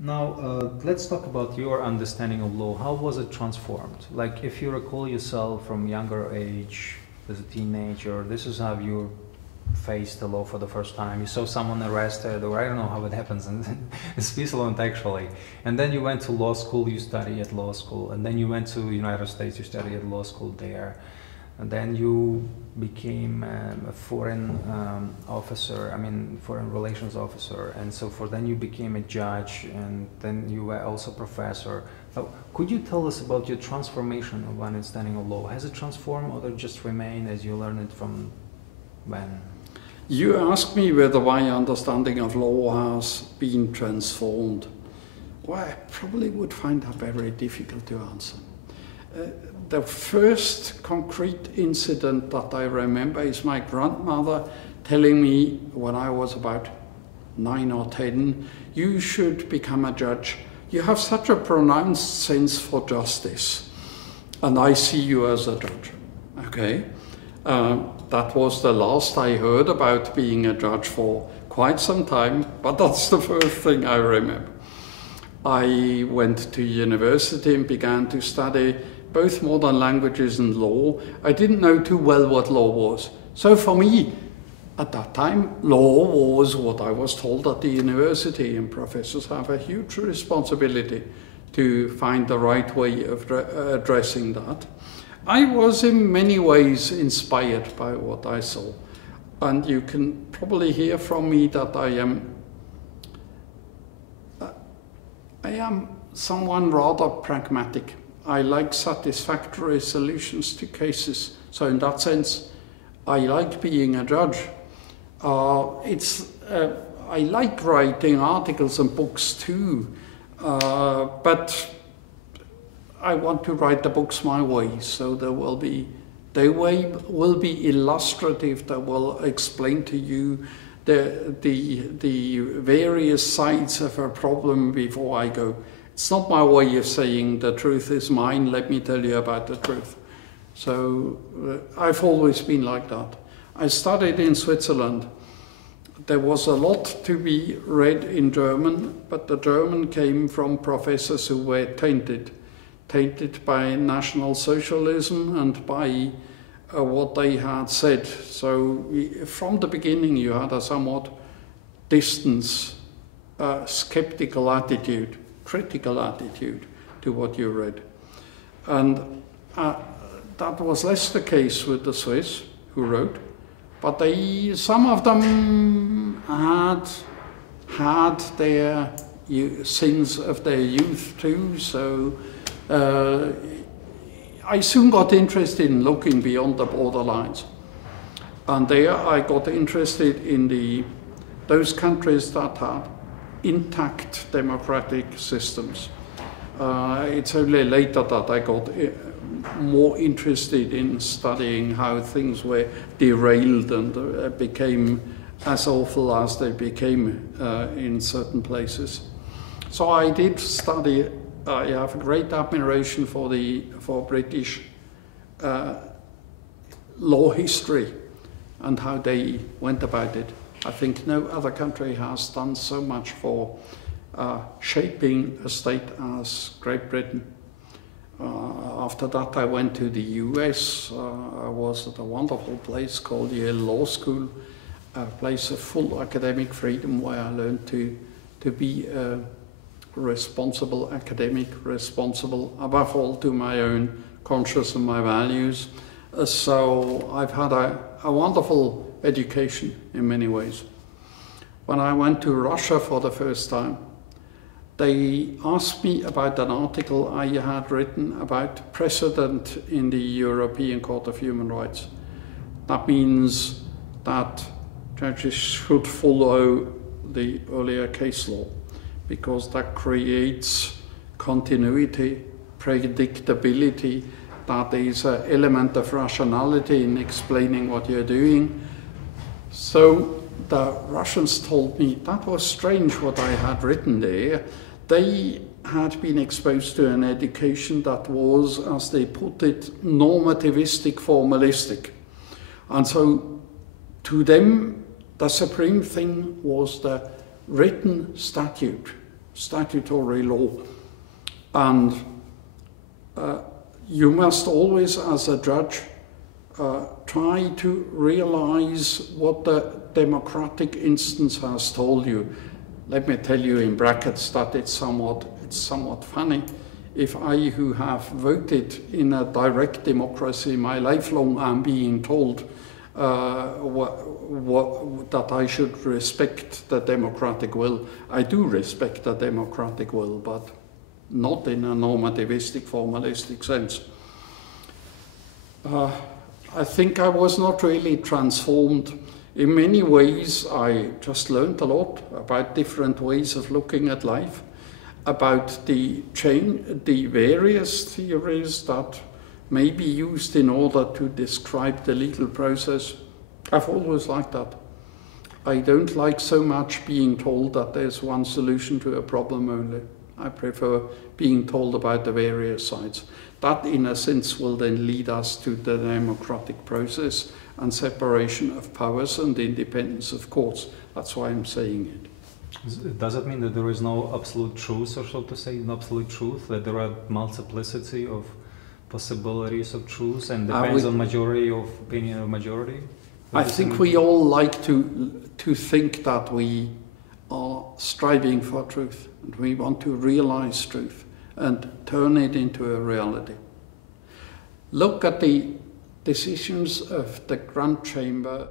Now, let's talk about your understanding of law. How was it transformed? Like, if you recall yourself from younger age, as a teenager, this is how you faced the law for the first time. You saw someone arrested, or I don't know how it happens in Switzerland actually. And then you went to law school, you study at law school, and then you went to United States, you study at law school there. And then you became a foreign officer, foreign relations officer, and so forth. Then you became a judge, and then you were also professor. Could you tell us about your transformation of understanding of law? Has it transformed, or just remained as you learned it from when? You ask me whether my understanding of law has been transformed. Well, I probably would find that very difficult to answer. The first concrete incident that I remember is my grandmother telling me when I was about 9 or 10, you should become a judge. You have such a pronounced sense for justice, and I see you as a judge. Okay? That was the last I heard about being a judge for quite some time, but that's the first thing I remember. I went to university and began to study both modern languages and law. I didn't know too well what law was. So for me, at that time, law was what I was told at the university, and professors have a huge responsibility to find the right way of addressing that. I was in many ways inspired by what I saw, and you can probably hear from me that I am someone rather pragmatic. I like satisfactory solutions to cases. So in that sense, I like being a judge. I like writing articles and books too, but I want to write the books my way. So they will be illustrative. They will explain to you the various sides of a problem before I go. It's not my way of saying the truth is mine, let me tell you about the truth. So I've always been like that. I studied in Switzerland. There was a lot to be read in German, but the German came from professors who were tainted by National Socialism and by what they had said. So from the beginning you had a somewhat distant, skeptical attitude, critical attitude to what you read. And that was less the case with the Swiss who wrote, but some of them had their sins of their youth too, so I soon got interested in looking beyond the borderlines. And there I got interested in those countries that had intact democratic systems. It's only later that I got more interested in studying how things were derailed and became as awful as they became in certain places. So I did study. I have a great admiration for British law history and how they went about it. I think no other country has done so much for shaping a state as Great Britain. After that I went to the US. I was at a wonderful place called Yale Law School, a place of full academic freedom where I learned to be a responsible academic, responsible above all to my own conscience and my values. So I've had a wonderful education in many ways. When I went to Russia for the first time, they asked me about an article I had written about precedent in the European Court of Human Rights. That means that judges should follow the earlier case law, because that creates continuity, predictability, that is an element of rationality in explaining what you're doing. So the Russians told me that was strange what I had written there. They had been exposed to an education that was, as they put it, normativistic, formalistic. And so to them, the supreme thing was the written statute. statutory law. And you must always, as a judge, try to realize what the democratic instance has told you. Let me tell you in brackets that it's somewhat funny. If I, who have voted in a direct democracy my life long, am being told that I should respect the democratic will, I do respect the democratic will, but not in a normativistic, formalistic sense. I think I was not really transformed. In many ways, I just learned a lot about different ways of looking at life, about the various theories that may be used in order to describe the legal process. I've always liked that. I don't like so much being told that there's one solution to a problem only. I prefer being told about the various sides. That, in a sense, will then lead us to the democratic process and separation of powers and independence of courts. That's why I'm saying it. Does it mean that there is no absolute truth, or so to say, no absolute truth, that there are multiplicity of possibilities of truth and depends on majority of opinion of majority? I think we all like to think that we are striving for truth, and we want to realize truth and turn it into a reality. Look at the decisions of the Grand Chamber